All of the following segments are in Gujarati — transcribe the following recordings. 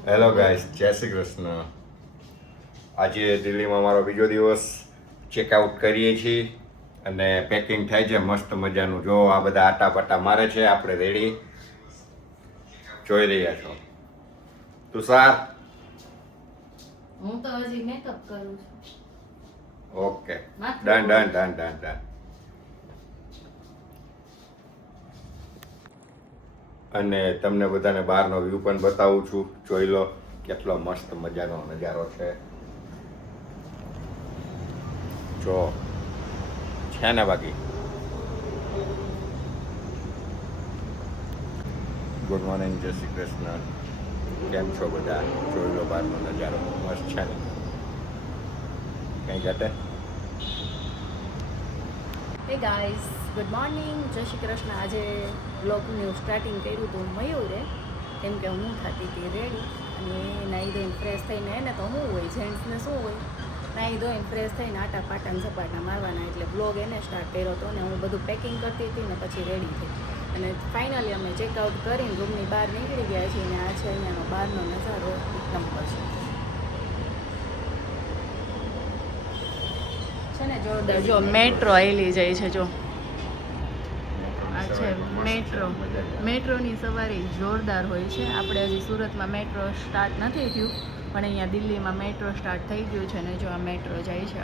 હેલો ગાઈસ, જય શ્રી કૃષ્ણ. આજે દિલ્હીમાં મારો બીજો દિવસ ચેકઆઉટ કરીએ છીએ અને પેકિંગ થાય છે મસ્ત મજાનું. જો આ બધા આટા પાટા મારે છે, આપણે રેડી જોઈ રહ્યા છો. તુષાર, હું તો હજી મેકઅપ કરું છું. Okay, done done done done done. અને તમને બધાને બહારનો વ્યૂ પણ બતાવું છું. જોઈ લો કેટલો મસ્ત મજાનો નજારો છે. જો છે ને બાકી. ગુડ મોર્નિંગ, જય શ્રી કૃષ્ણ. કેમ છો બધા? જોઈ લો બહારનો નજારો મસ્ત છે ને. કઈ ઘટે? હે ગાઈસ, ગુડ મોર્નિંગ, જય શ્રી કૃષ્ણ. આજે બ્લોગનું સ્ટાર્ટિંગ કર્યું હતું મયુરે, કેમ કે હું થતી હતી રેડી અને નાહી ધોઈને ફ્રેશ થઈને એને તો શું હોય, જેન્ટ્સને શું હોય, નાહી ધોઈને ફ્રેશ થઈને આટા પાટા ઝપાટા મારવાના. એટલે બ્લોગ એને સ્ટાર્ટ કર્યો હતો અને હું બધું પેકિંગ કરતી હતી ને પછી રેડી થઈ અને ફાઇનલી અમે ચેકઆઉટ કરીને રૂમની બહાર નીકળી ગયા છીએ અને આ છે અહીંયાનો બહારનો નજારો એક નંબર છે ને જોરદાર. જો મેટ્રો આવેલી જાય છે, જો આ છે મેટ્રોની સવારી જોરદાર હોય છે. આપણે હજી સુરતમાં મેટ્રો સ્ટાર્ટ નથી થયું, પણ અહીંયા દિલ્હીમાં મેટ્રો સ્ટાર્ટ થઈ ગયું છે ને જો આ મેટ્રો જાય છે.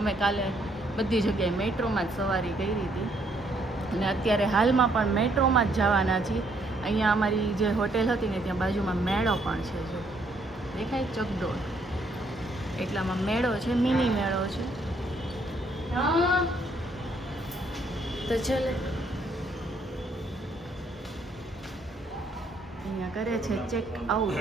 અમે કાલે બધી જગ્યાએ મેટ્રોમાં જ સવારી કરી હતી અને અત્યારે હાલમાં પણ મેટ્રોમાં જ જવાના છીએ. અહીંયા અમારી જે હોટેલ હતી ને ત્યાં બાજુમાં મેળો પણ છે, જો દેખાય ચકડોળ, એટલામાં મેળો છે, મિની મેળો છે. તો ચલે અહીંયા કરે છે ચેક આઉટ.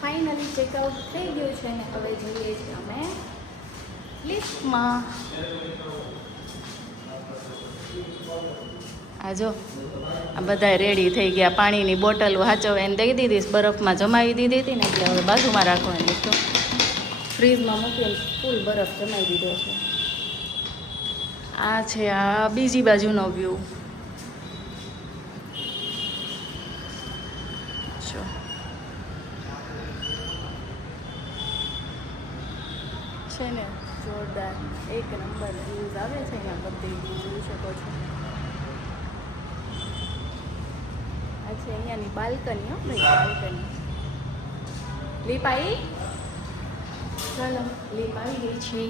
ફાઇનલી ચેકઆઉટ થઈ ગયું છે ને હવે જઈએ છીએ અમે લિફ્ટમાં. આ જો આ બધા રેડી થઈ ગયા. પાણીની બોટલ હાચવીને દઈ દીધી, બરફમાં જમાવી દીધી હતી ને એટલે હવે બાજુમાં રાખવાની તો ફ્રીજમાં મૂકીને ફૂલ બરફ જમાવી દીધો છે. આ છે આ બીજી બાજુનો વ્યૂ. જો છે ને જોરદાર એક નંબર વ્યૂઝ આવે છે અહીંયા બધી જોઈ શકો છો. આ છે અહીંયાની બાલ્કની. હો ભાઈ, બાલ્કની. લીપ આવી, ચાલો લીપ આવી ગઈ છે.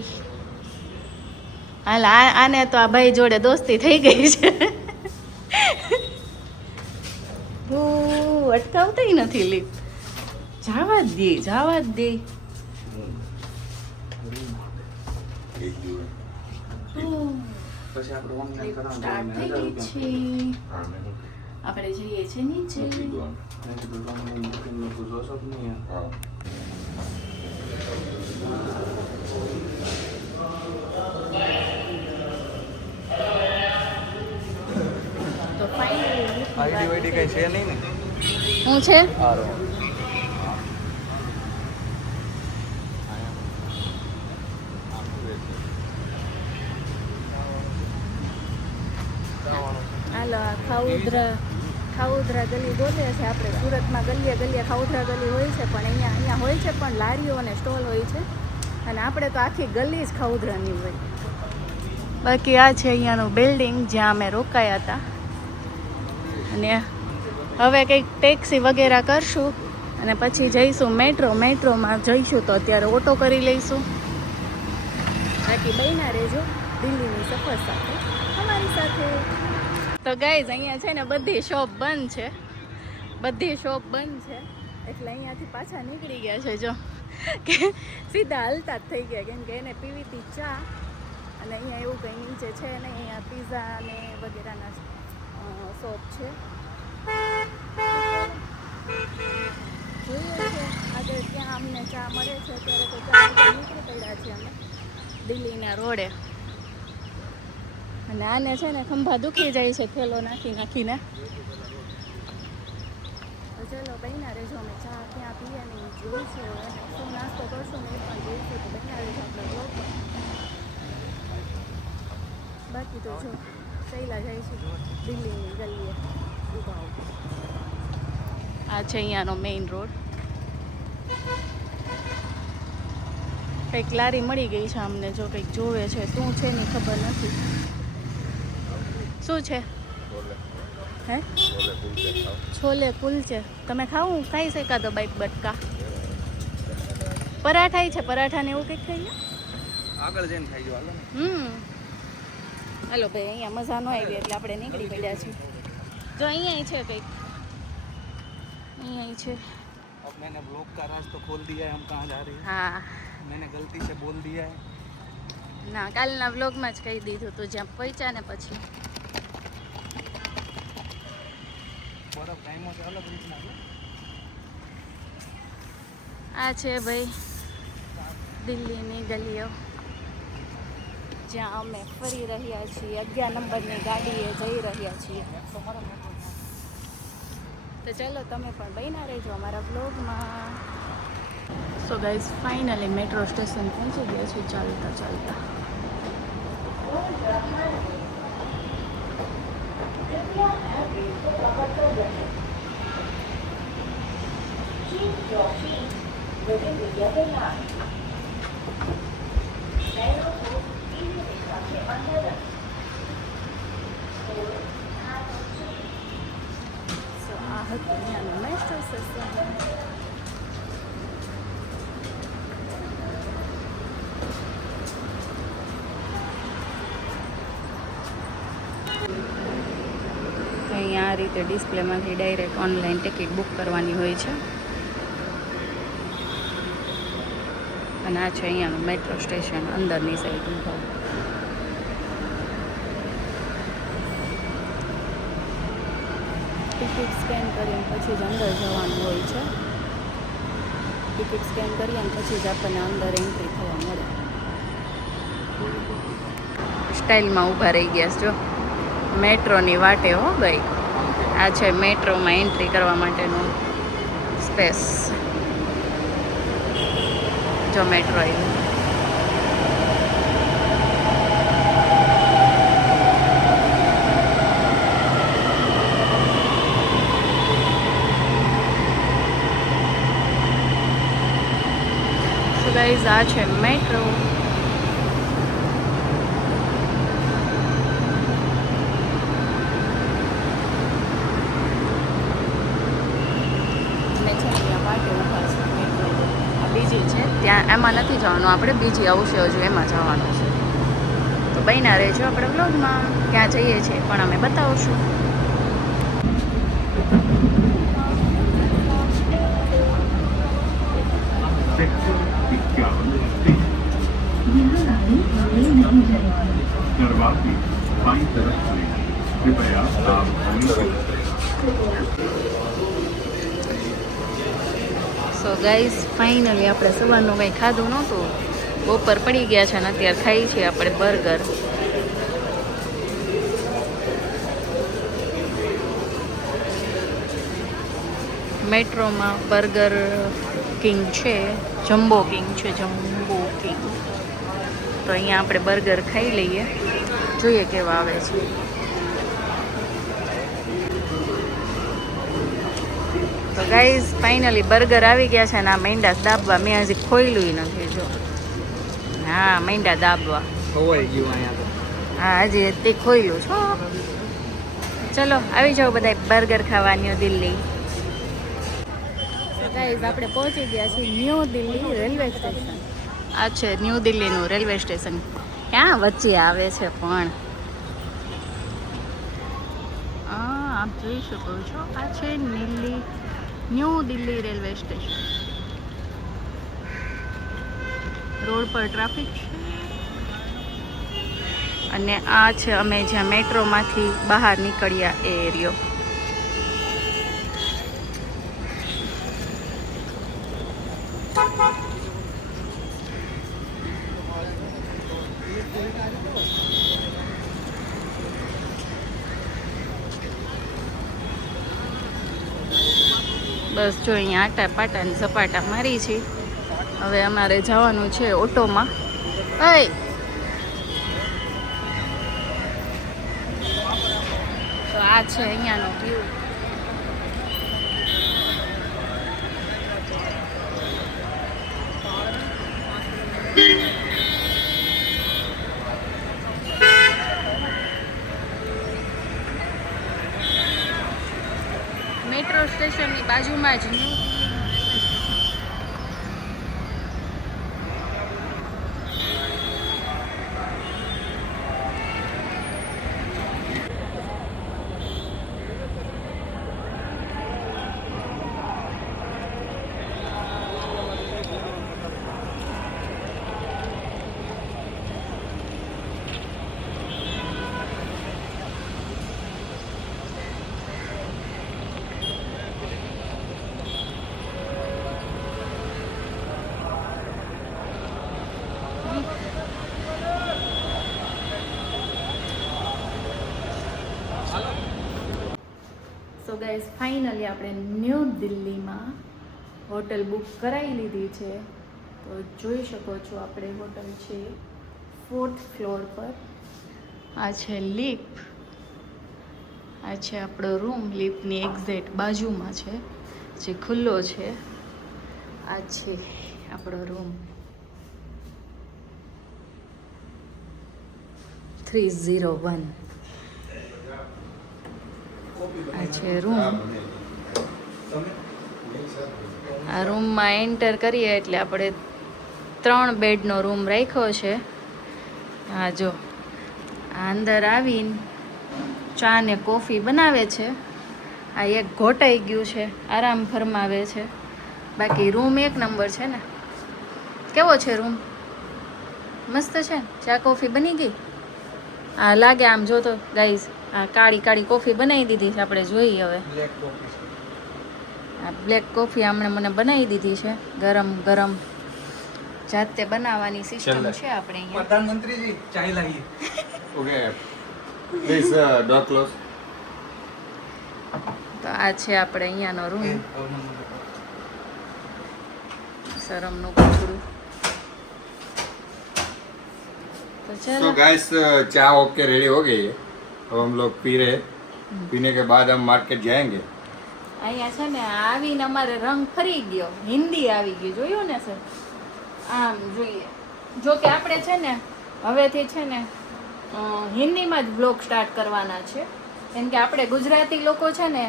હાલ આને તો આ ભાઈ જોડે દોસ્તી થઈ ગઈ છે. તું અટકાવતી નથી લીપ, જવા જ દે, જવા જ દે. સ્ટાર્ટ થઈ ગઈ છે. આપણે જઈએ છીએ નીચે. તો ફાઇનલી આઈડી કઈ છે નહીં ને? શું છે? હાલો ખાઉધરા ગલી બોલે છે. આપણે સુરતમાં ગલીએ ગલીએ ખાઉધરા ગલી હોય છે, પણ અહીંયા હોય છે પણ લારીઓ અને સ્ટોલ હોય છે અને આપણે તો આખી ગલી જ ખાઉધરાની હોય. બાકી આ છે અહીંયાનું બિલ્ડિંગ જ્યાં અમે રોકાયા હતા અને હવે કંઈક ટેક્સી વગેરે કરશું અને પછી જઈશું મેટ્રોમાં જઈશું તો અત્યારે ઓટો કરી લઈશું. બાકી બન્યા રહેજો દિલ્હીની સફર સાથે અમારી સાથે. તો ગાઈઝ અહીંયા છે ને બધી શોપ બંધ છે, એટલે અહીંયાથી પાછા નીકળી ગયા છે. જો કે સીધા હલતા જ થઈ ગયા, કેમ કે એને પીવી હતી ચા અને અહીંયા એવું કંઈ નીચે છે નહીં. અહીંયા પીઝા અને વગેરેના શોપ છે. જોઈએ છે આગળ ક્યાં અમને ચા મળે છે. અત્યારે તો ચા નીકળી પડ્યા છીએ અમે દિલ્હીના રોડે અને આને છે ને ખંભા દુખી જાય છે થેલો નાખીને. તો ચલો બન્યા રહેજો, અમે ચા ક્યાં પીએ ને જોઈશું અને શું નાસ્તો કરશું ને એ પણ જોઈશું. તો બન્યા રહેજો આપણે બ્લોગ. બાકી તો જો સહેલા જાય છે દિલ્હીની ગલીએ ઊભા ઊભા. આ છે અહીંયાનો મેઇન રોડ. કંઈક લારી મળી ગઈ છે અમને, જો કંઈક જોવે છે, શું છે ની ખબર નથી. શું છે? હે છોલે કુલચે. તમે ખાવું ખાઈ શકા તો બાઈક બટકા પરાઠા છે, પરાઠા ને એવું કંઈક ખાઈએ આગળ જઈને ખાઈ જો હાલો ને. હાલો ભાઈ, અહીંયા મજા ન આવી એટલે આપણે નીકળી પડ્યા છીએ. જો અહીંયા છે કંઈક, અહીંયા છે. अब मैंने ब्लॉग का राज तो खोल दिया है, हम कहाँ जा रहे हैं. હા मैंने गलती से बोल दिया है. ના, કાલના વ્લોગમાં જ કહી દીધું તું જ્યાં પહોંચ્યા ને પછી. बर्फ टाइमों से अलग રીતના છે. આ છે ભાઈ દિલ્હીની ગલીઓ જ્યાં અમે ફરી રહ્યા છીએ. 11 નંબરની ગાડીએ જઈ રહ્યા છીએ. તો ચલો તમે પણ બન્યા રહેજો અમારા વ્લોગમાં. So guys, finally metro station પહોંચી ગયા છે ચાલતા ચાલતા. સો આ હતું અહીંયાનું મેટ્રો સ્ટેશન. અહીંયા આ રીતે ડિસ્પ્લેમાંથી ડાયરેક્ટ ઓનલાઈન ટિકિટ બુક કરવાની હોય છે. અને આ છે અહીંયાનું મેટ્રો સ્ટેશન અંદરની સાઈડનું ભાગ. ટિકિટ સ્કેન કરીને પછી જ અંદર જવાનું હોય છે. ટિકિટ સ્કેન કરીએ ને પછી જ આપણને અંદર એન્ટ્રી થવા મળે. સ્ટાઇલમાં ઊભા રહી ગયા છે જો મેટ્રોની વાટે. હો ભાઈ, આ છે મેટ્રોમાં એન્ટ્રી કરવા માટેનું સ્પેસ. જો મેટ્રો આવ્યું. સો ગાઈઝ, આ છે મેટ્રો. બીજી છે ત્યાં, એમાં નથી જવાનું આપણે, બીજી આવશે હજુ, એમાં જવાનું છે. તો બન્યા રહેજો આપણે વ્લોગમાં. ક્યાં જઈએ છીએ પણ અમે બતાવશું. दरवाजे बाई तरफ से कृपया सावधानी સો ગાઈઝ, ફાઇનલી આપણે સવારનું કંઈ ખાધું નહોતું, બપોર પડી ગયા છે અને અત્યારે ખાઈ છીએ આપણે બર્ગર. મેટ્રોમાં બર્ગર કિંગ છે, જમ્બો કિંગ છે, જમ્બો કિંગ. તો અહીંયા આપણે બર્ગર ખાઈ લઈએ, જોઈએ કેવા આવે છે. તો ગાઈઝ, ફાઇનલી બર્ગર આવી ગયા છે ને આ મૈંડા દાબવા. મેં હજી ખોયલું નથી જો. હા, મૈંડા દાબવા. ખવાઈ ગયું અહીંયા તો. હા, હજી તે ખોયલું છો. ચલો આવી જાઓ બધા બર્ગર ખાવાની દિલ્હી. ગાઈઝ, આપણે પહોંચી ગયા છીએ ન્યૂ દિલ્હી રેલવે સ્ટેશન. આ છે ન્યૂ દિલ્હીનું રેલવે સ્ટેશન. ક્યાં વચ્ચે આવે છે પણ. આપ જોઈ શકો છો, આ છે new Delhi railway station. Road પર ટ્રાફિક છે અને આ છે અમે જ્યાં મેટ્રોમાંથી બહાર નીકળ્યા એ એરિયો. બસ જો અહીંયા આટા પાટા ને સપાટા મારી છે. હવે અમારે જવાનું છે ઓટોમાં. તો આ છે અહીંયાનો વ્યૂ. મેટ્રો સ્ટેશનની બાજુમાં જ ન્યૂ સો ગાઈઝ ફાઇનલી આપણે ન્યૂ દિલ્હીમાં હોટલ બુક કરાવી લીધી છે. તો જોઈ શકો છો આપણે હોટલ છે 4th ફ્લોર પર. આ છે લિફ્ટ, આ છે આપણો રૂમ. લિફ્ટની એક્ઝેક્ટ બાજુમાં છે જે ખુલ્લો છે. આ છે આપણો રૂમ 301. આ છે રૂમ. આ રૂમમાં એન્ટર કરીએ એટલે આપણે 3 બેડનો રૂમ રાખ્યો છે. હા જો આ અંદર આવીને ચા ને કોફી બનાવે છે. આ એક ઘોટાઈ ગયું છે, આરામ ફરમાવે છે. બાકી રૂમ 1 નંબર છે ને. કેવો છે રૂમ? મસ્ત છે ને? ચા કોફી બની ગઈ? આ લાગે આમ જો તો ગાઈઝ, આ કાળી કાળી કોફી બનાવી દીધી છે. આપણે જોઈએ હવે. આ બ્લેક કોફી હમણાં મને બનાવી દીધી છે ગરમ ગરમ. જાતે બનાવવાની સિસ્ટમ છે આપણે અહીંયા. પ્રધાનમંત્રીજી ચાય લાવીએ. Okay please door close. તો આ છે આપણે અહીંયાનો રૂમ. શરમનું પૂછડું. तो तो चलो गाइस चाय ओके रेडी हो गई है. अब हम लोग पी रहे हैं. पीने के बाद हम मार्केट जाएंगे. અહીંયા છે ને આવીને અમારે રંગ ફરી ગયો, હિન્દી આવી ગયું. જોયું ને સર? આમ જોઈએ. જો કે આપણે છે ને હવેથી છે ને હિન્દીમાં જ બ્લોગ સ્ટાર્ટ કરવાના છે. કેમ કે આપણે ગુજરાતી લોકો છે ને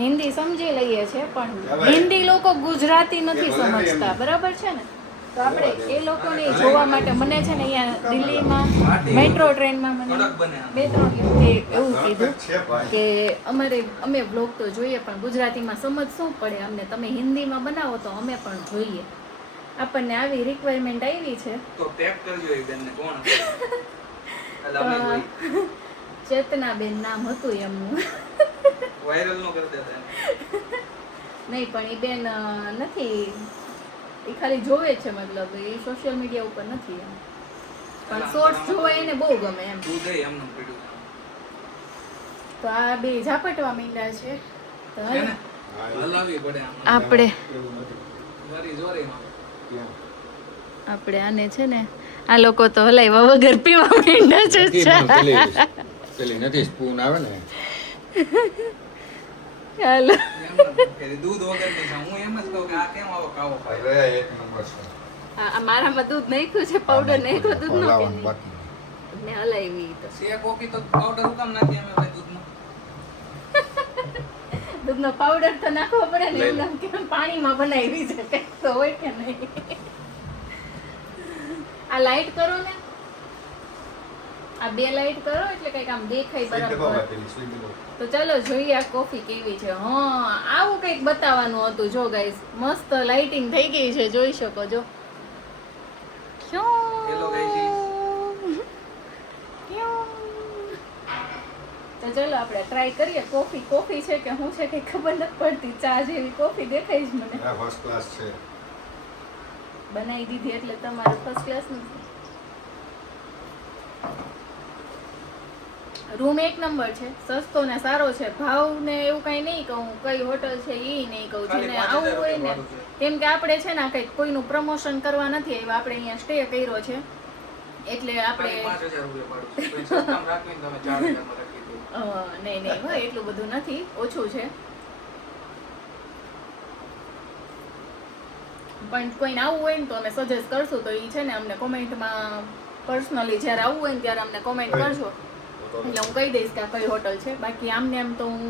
હિન્દી સમજી લઈએ છે, પણ હિન્દી લોકો ગુજરાતી નથી સમજતા. બરાબર છે ને? તો આપણે એ લોકોને જોવા માટે મને છે ને અહીંયા દિલ્હીમાં મેટ્રો ટ્રેનમાં મને 2-3 વ્યક્તિએ એવું કીધું કે અમે વ્લોગ તો જોઈએ પણ ગુજરાતીમાં સમજ શું પડે અમને, તમે હિન્દીમાં બનાવો તો અમે પણ જોઈએ. આપણને આવી રિક્વાયરમેન્ટ આવી છે. તો ટેપ કરજો એ બેનને. કોણ? ચેતનાબેન નામ હતું એમનું. વાયરલ નો કરી દેતા. નહીં પણ એ બેન નથી, એ ખાલી જોવે છે, મતલબ એ સોશિયલ મીડિયા ઉપર નથી એમ. પણ શોર્ટ્સ જોવા એને બહુ ગમે એમ. દૂધ એમનું પીડું. તો આ બે ઝાપટવા માંડ્યા છે. તો એને હલાવી પડે આમ. આપણે જોરી જોરી આપણે આને છે ને આ લોકો તો હલાવ્યા વગર પીવા માંડ્યા છે ચા. પેલી નથી સ્પૂન આવે ને. ચાલો દૂધ વગર ની છે. હું એમ જ કહું કે આ કેમ આવો કાવો ખાય. અરે એક નંબર છે. આ મારામાં દૂધ નાખ્યું છે, પાવડર નાખ્યો દૂધ નો કે હલાવવાનું નહીં? બાકી. ને હલાવી તો સે કોફી તો પાવડર ઉકામ નાખી અમે ભાઈ દૂધમાં. દૂધનો પાવડર તો નાખવો પડે ને. એમ નામ કેમ પાણીમાં બનાવી છે કંઈક તો હોય કે નહીં? આ લાઈટ કરો ને, આ 2 લાઈટ કરો એટલે કંઈક આમ દેખાય બરાબર. તો ચાલો જોઈએ આ કોફી કેવી છે. હા આવું કંઈક બતાવવાનું હતું. જો ગાઈસ મસ્ત લાઇટિંગ થઈ ગઈ છે, જોઈ શકો છો. Hello guys. તો ચલો આપણે ટ્રાય કરીએ. કોફી છે કે શું છે કઈ ખબર નથી પડતી. ચા જેવી કોફી દેખાય છે મને. આ ફર્સ્ટ ક્લાસ છે. બનાવી દીધી એટલે તમારે ફર્સ્ટ ક્લાસ નથી. રૂમ 1 નંબર છે, સસ્તો ને સારો છે. ભાવ ને એવું કઈ નહીં કહું, કઈ હોટલ છે એ નહીં કહું. જેને આવું હોય ને, કેમ કે આપણે છે ને કંઈક કોઈનું પ્રમોશન કરવા નથી આવ્યા. આપણે અહીંયા સ્ટે કર્યો છે એટલે આપણે 5000 રૂપિયા ભાડું છે. પછી સસ્તામાં રાખીને તમે 4000 માં રાખી દો. નહીં હો એટલું બધું નથી, ઓછું છે. પણ કોઈને આવવું હોય ને તો અમે સજેસ્ટ કરશું, તો એ છે ને અમને કોમેન્ટમાં પર્સનલી જ્યારે આવવું હોય ને ત્યારે અમને કોમેન્ટ કરજો, એટલે હું કહી દઈશ કે આ કઈ હોટલ છે. બાકી આમને એમ તો હું,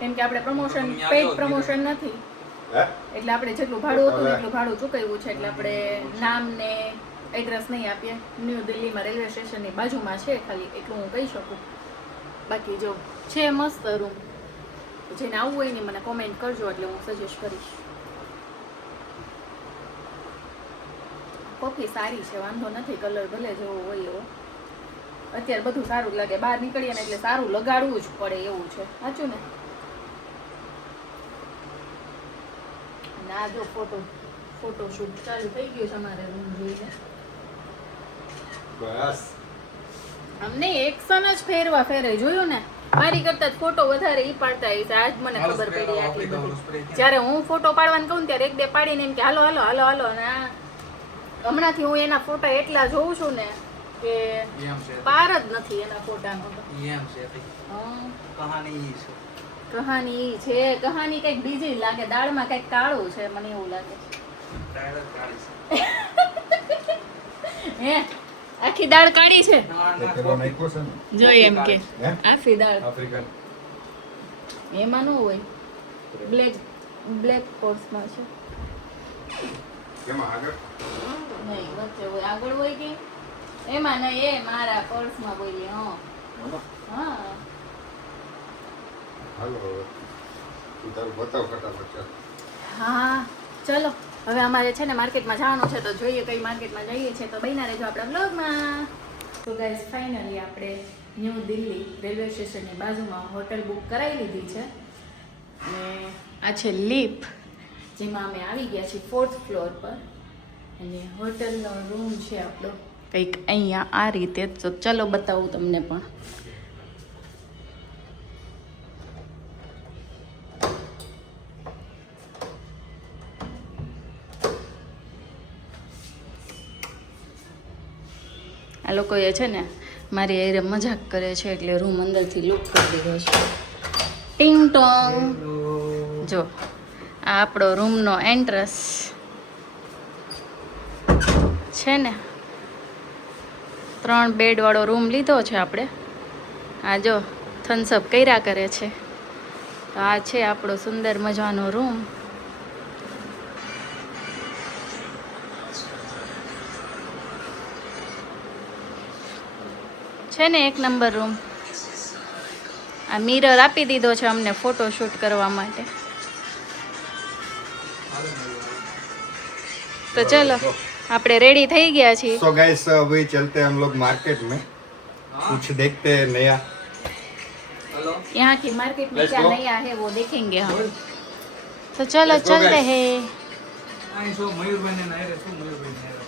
કેમ કે આપણે પ્રમોશન પેઇડ પ્રમોશન નથી, હે એટલે આપણે જેટલું ભાડું હતું એટલું ભાડું ચૂકવ્યું છે, એટલે આપણે નામ ને એડ્રેસ નહીં આપીએ. ન્યૂ દિલ્હીમાં રેલવે સ્ટેશનની બાજુમાં છે, ખાલી એટલું હું કહી શકું. બાકી જો છે મસ્ત રૂમ, જેને આવવું હોય ને મને કોમેન્ટ કરજો, એટલે હું સજેસ્ટ કરીશ. કોફી સારી છે, વાંધો નથી, કલર ભલે જેવો હોય એવો. અત્યારે બધું સારું જ લાગે, બહાર નીકળીએ ને એટલે સારું લગાડવું જ પડે એવું છે, સાચું ને? અને આ જો ફોટોશૂટ ચાલુ થઈ ગયું છે અમારે રૂમ જોઈને. બસ અમને એક્શન જ ફેરે જોયું ને, મારી કરતા ફોટો વધારે ઈ પાડતા હશે. આજ મને ખબર પડી આટલી બધી. જ્યારે હું ફોટો પાડવાનું કહું ત્યારે એક બે પાડીને એમ કે હાલો હાલો હાલો હાલો, અને હમણાંથી હું એના ફોટા એટલા જોઉં છું ને કે પાર જ નથી એના ફોટાનો. એમ છે કહાની ઈ છે. કહાની ઈ છે, કહાની કંઈક બીજી લાગે, દાળમાં કંઈક કાળું છે, મને એવું લાગે છે. ડાયરેક્ટ કાઢી છે. હે આખી દાળ કાઢી છે, ના ના પેલો નાખ્યો છે ને જોઈ એમ કે હે આખી દાળ આફ્રિકન એમાં ન હોય, બ્લેક પોર્સમાં છે. કેમાં આગળ નહીં વચ્ચે હોય, આગળ હોય કે એમાં નહીં, એ મારા પર્સમાં બોલી. હા હાલો હવે તું તારું બતાવ ફટાફટ ચાલ. હા ચલો હવે અમારે છે ને માર્કેટમાં જવાનું છે, તો જોઈએ કઈ માર્કેટમાં જઈએ છીએ, તો બન્યા રહેજો આપણા બ્લોગમાં. તો ગાઈઝ ફાઇનલી આપણે ન્યૂ દિલ્હી રેલવે સ્ટેશનની બાજુમાં હોટલ બુક કરાવી લીધી છે, અને આ છે લીપ, જેમાં અમે આવી ગયા છીએ 4th ફ્લોર પર, અને હોટલનો રૂમ છે આપણો કંઈક અહીંયા આ રીતે. તો ચલો બતાવું તમને પણ. આ લોકોએ છે ને મારી હારે મજાક કરે છે, એટલે રૂમ અંદરથી લુક કરી દીધો છે. ટિંગ ટોંગ. જો આ આપણો રૂમનો એન્ટ્રન્સ છે ને, 3 બેડવાળો રૂમ લીધો છે આપણે. આ જો થમ્સઅપ કર્યા કરે છે. તો આ છે આપણો સુંદર મજાનો રૂમ. છે ને એક નંબર રૂમ. આ મિરર આપી દીધો છે અમને ફોટો શૂટ કરવા માટે. તો ચલો આપણે રેડી થઈ ગયા છીએ. So guys अभी चलते हैं हम लोग मार्केट में, कुछ देखते हैं नया. हेलो यहाँ की मार्केट में Let's क्या go. नया है वो देखेंगे हम. तो चलो Let's go, चलते guys. हैं. આ શું મયુરભાઈ ને નાયરે શું મયુરભાઈ ને નાયરે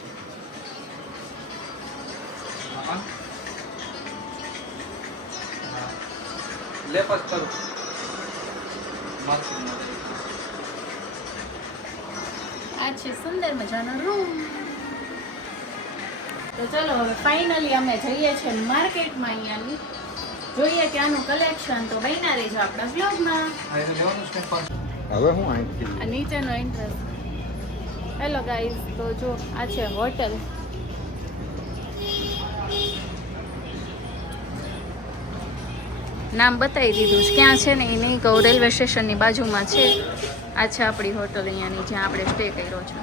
લે પાસ કરું માર્કેટ આ છે સુંદર મજાનો રૂમ. તો ચલો હવે ફાઇનલી અમે જઈએ છીએ માર્કેટમાં. અહીંયાની જોઈએ ત્યાંનું કલેક્શન. તો બન્યા રહેજો આપણા બ્લોગમાં. આ એને લેવાનું છે પાસ હવે હું અહીંથી આ નીચેનો એન્ટ્રન્સ. હેલો ગાઈઝ, તો જો આ છે હોટલ. નામ બતાવી દીધું છે, ક્યાં છે ને એ નહીં કહું, રેલવે સ્ટેશનની બાજુમાં છે. આ છે આપણી હોટલ અહીંયાની, જ્યાં આપણે સ્ટે કર્યો છે.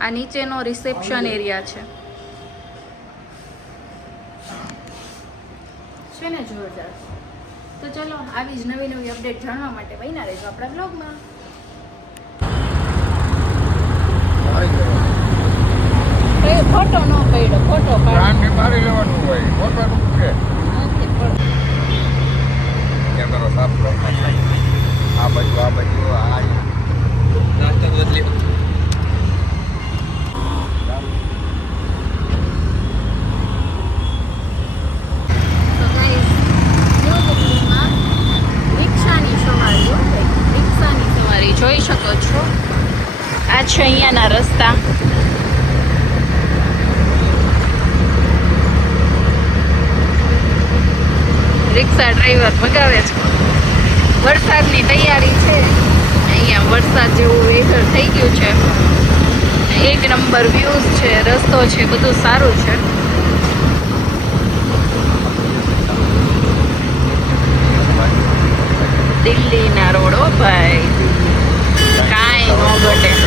આ નીચેનો રિસેપ્શન એરિયા છે ને જોરદાર. તો ચલો આવી જ નવી નવી અપડેટ જાણવા માટે બન્યા રહેજો આપણા બ્લોગમાં. ફોટો નો પડ્યો, ફોટો કાનથી મારી લેવાનું હોય, ફોટવાનું કે કેમેરો સાફ કરવા આ બાજુ આ નાસ્તો બદલી રિક્ષાની સવારી જોઈ શકો છો. આ છે અહીંયાના રસ્તા. રિક્ષા ડ્રાઈવર ભગાવે છે. વરસાદની તૈયારી છે. અહીંયા વરસાદ જેવું વેધર થઈ ગયું છે. એક નંબર વ્યૂઝ છે, રસ્તો છે, બધું સારું છે. દિલ્હીના રોડો ભાઈ કાંઈ ન ઘટે.